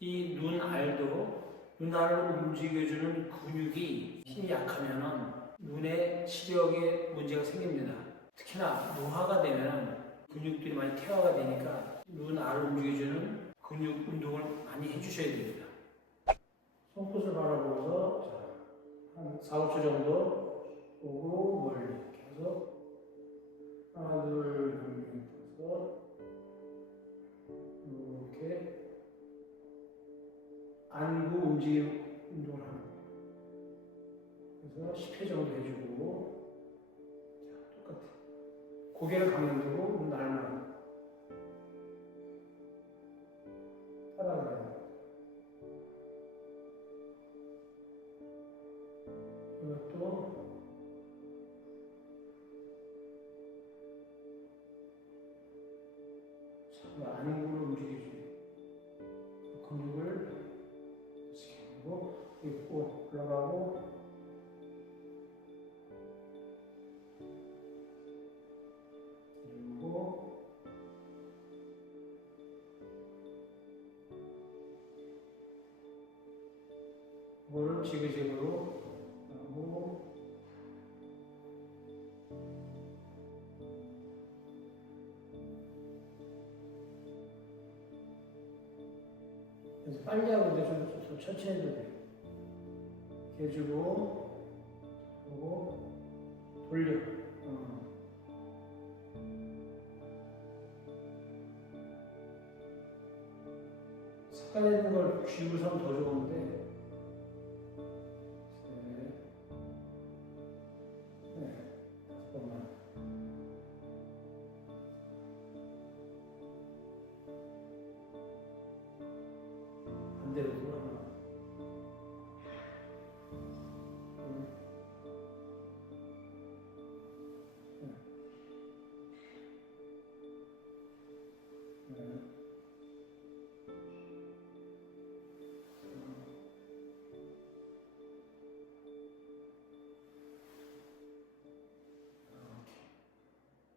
이 눈알도 눈알을 움직여주는 근육이 힘이 약하면은 눈의 시력에 문제가 생깁니다. 특히나 노화가 되면은 근육들이 많이 퇴화가 되니까 눈알을 움직여주는 근육 운동을 많이 해주셔야 됩니다. 손끝을 바라보면서 자, 한 4, 5초 정도 보고 멀리 안구 움직임 운동을 하는 거예요. 그래서 10회 정도 해주고 자, 똑같아. 고개를 가만두고 날만 따라가요. 이것도 참 안구를 움직여줘 있고 올라가고 그리고 이거를 지그재그로 하고 그래서 빨리 하고 근데 좀, 좀 천천히 해도 돼요. 해주고 하고 돌려. 어. 색깔 있는 걸 쥐고 서면 더 좋은데